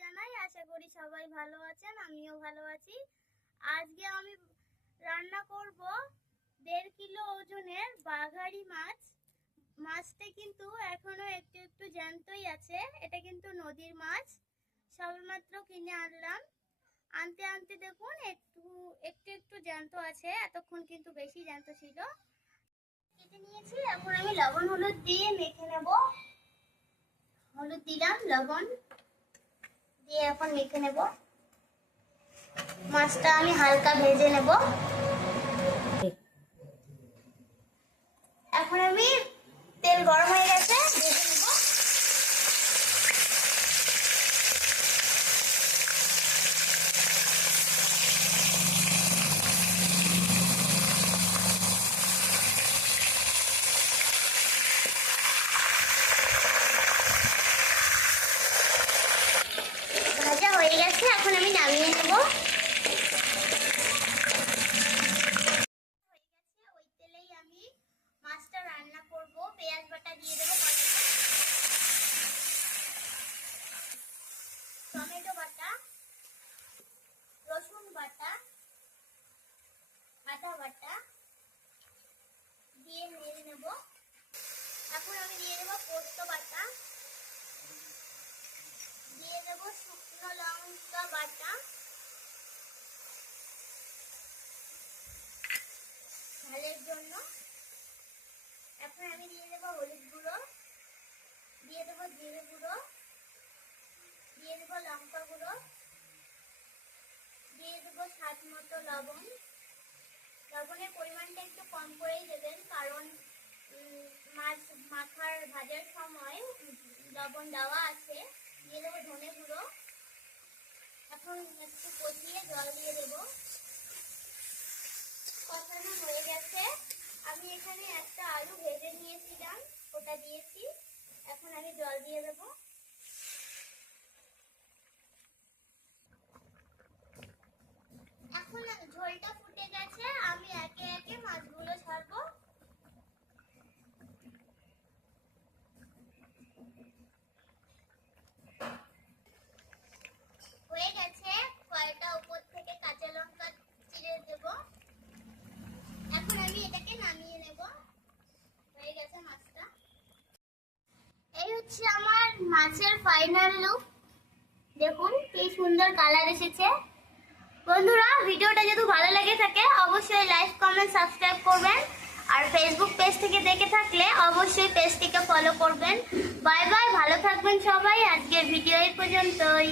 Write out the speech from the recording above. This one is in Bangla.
জানাই, আশা করি সবাই ভালো আছেন, আমিও ভালো আছি। আজকে আমি রান্না করব দেড় কিলো ওজনের বাঘারি মাছ। মাছটা কিন্তু এখনও একটু একটু জ্যান্তই আছে, এটা কিন্তু নদীর মাছ, সবেমাত্র কিনে আনলাম। আনতে আনতে দেখুন, একটু একটু একটু জ্যান্ত আছে, এতক্ষণ কিন্তু বেশি জ্যান্ত ছিল। কেটে নিয়েছি, এখন আমি লবণ হলুদ দিয়ে মেখে নেব। হলুদ দিলাম, লবণ। দিয়ে এখন মেখে নেব। মাছটা আমি হালকা ভেজে নেব এখন আমি তেল গরম হয়ে গেছে ভেজে নেব ভাজা হয়ে গেছে এখন আমি নামিয়ে নেব হয়ে গেছে ওই তেলেই আমি মাছটা রান্না করব, পেঁয়াজ বাটা দিয়ে দেবো, টমেটো বাটা, রসুন বাটা, আদা বাটা দিয়ে নেড়ে নেব। এখন আমি দিয়ে দেবো পোস্ত বাটা, দিয়ে দেবো শুকনো লঙ্কা বাটা। ঝালের জন্য এখন আমি দিয়ে দেবো হলুদ গুঁড়ো দিয়ে দেবো জিরে গুঁড়ো দিয়ে দেবো লঙ্কা গুঁড়ো দিয়ে দেবো স্বাদ মতো লবণ। লবণের পরিমাণটা একটু কম করেই দেবেন, কারণ মাছ মাখার ভাজার সময় লবণ দেওয়া আছে। দিয়ে দেবো ধনে গুঁড়ো। এখন একটু কষিয়ে জল দিয়ে দেবো কষানো হয়ে গেছে আমি এখানে একটা আলু ভেজে নিয়েছিলাম ওটা দিয়েছি এখন আমি জল দিয়ে দেবো এখন ঝোলটা ফুটে গেছে, আমি একে একে মাছগুলো ছাড়বো। কাঁচা লঙ্কা চিড়ে দেব। এখন আমি এটাকে নামিয়ে নেব। হয়ে গেছে মাছটা। এই হচ্ছে আমার মাছের ফাইনাল লুক দেখুন, কি সুন্দর কালার এসেছে। বন্ধুরা, ভিডিওটা যদি ভালো লাগে থাকে, অবশ্যই লাইক কমেন্ট সাবস্ক্রাইব করবেন। আর ফেসবুক পেজ থেকে দেখে থাকলে অবশ্যই পেজটিকে ফলো করবেন। বাই বাই ভালো থাকবেন সবাই। আজকের ভিডিও এই পর্যন্তই।